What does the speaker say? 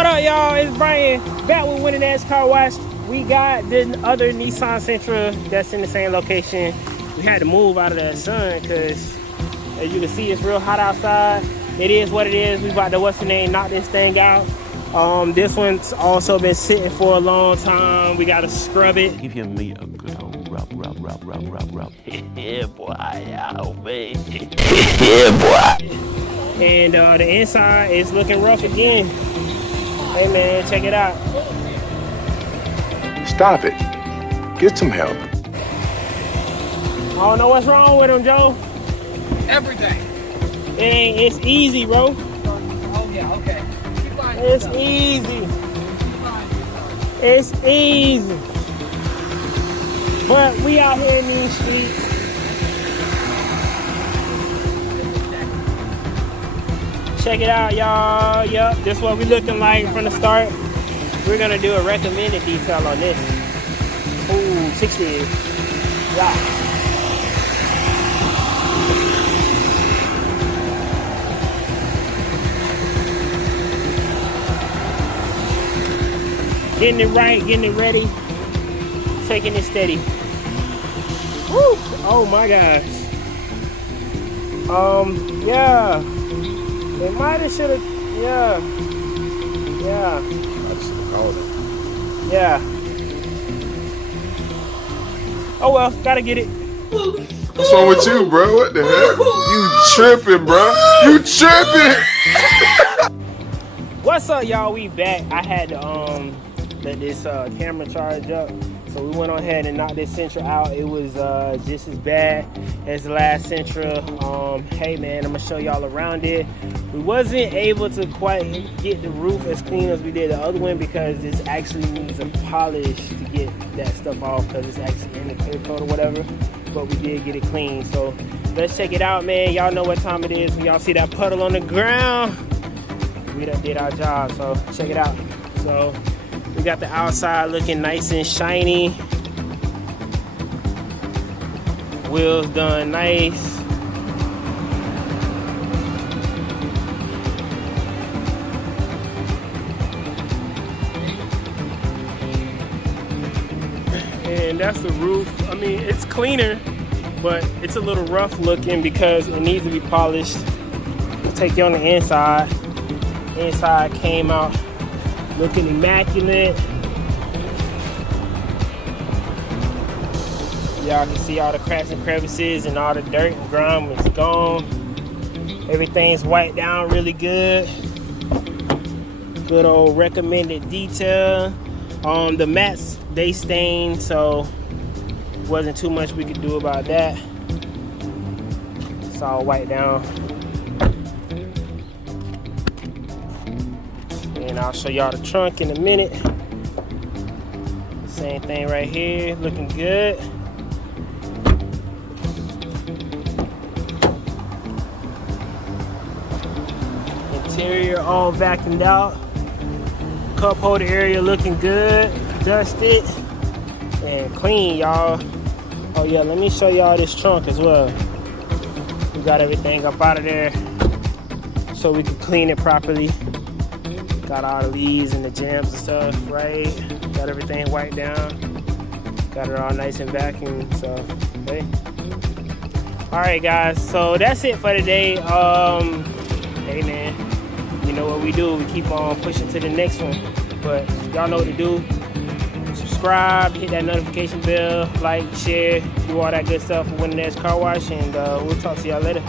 What up, y'all? It's Bryan back with Winning Edge Carwash. We got the other Nissan Sentra that's in the same location. We had to move out of that sun because, as you can see, it's real hot outside. It is what it is. We about to knock this thing out. This one's also been sitting for a long time. We gotta scrub it. Give your meat a good old rub. Yeah, boy, yeah, man. Yeah, boy. And the inside is looking rough again. Hey man, check it out. Stop it. Get some help. I don't know what's wrong with him, Joe. Everything. It's easy, bro. Oh yeah, okay. It's easy. It's easy. But we out here in these streets. Check it out, y'all. Yup, this is what we looking like from the start. We're gonna do a recommended detail on this. Ooh, 60. Yeah. Getting it right, getting it ready, taking it steady. Woo! Oh my gosh. Yeah. It might have should have, yeah. I should have called it. Yeah. Oh well, gotta get it. What's wrong with you, bro? What the heck? You tripping, bro. You tripping. What's up, y'all? We back. I had to let this camera charge up. So we went on ahead and knocked this Sentra out. It was just as bad as the last Sentra. Hey man, I'm gonna show y'all around it. We wasn't able to quite get the roof as clean as we did the other one because this actually needs a polish to get that stuff off because it's actually in the clear coat or whatever. But we did get it clean. So let's check it out, man. Y'all know what time it is. When y'all see that puddle on the ground, we done did our job. So check it out. So we got the outside looking nice and shiny. Wheels done nice. And that's the roof. I mean, it's cleaner, but it's a little rough looking because it needs to be polished. I'll take you on the inside. Inside came out looking immaculate. Y'all can see all the cracks and crevices and all the dirt and grime is gone. Everything's wiped down really good. Good old recommended detail. The mats, they stained, so wasn't too much we could do about that. It's all wiped down. And I'll show y'all the trunk in a minute. Same thing right here, looking good. Interior all vacuumed out. Cup holder area looking good, dusted and clean, y'all. Oh yeah, let me show y'all this trunk as well. We got everything up out of there so we can clean it properly. Got all the leaves and the jams and stuff, right? Got everything wiped down. Got it all nice and vacuumed, so, hey. All right, guys, so that's it for today. Hey, man, you know what we do. We keep on pushing to the next one. But y'all know what to do. Subscribe, hit that notification bell, like, share, do all that good stuff for Winning Edge Car Wash, and we'll talk to y'all later.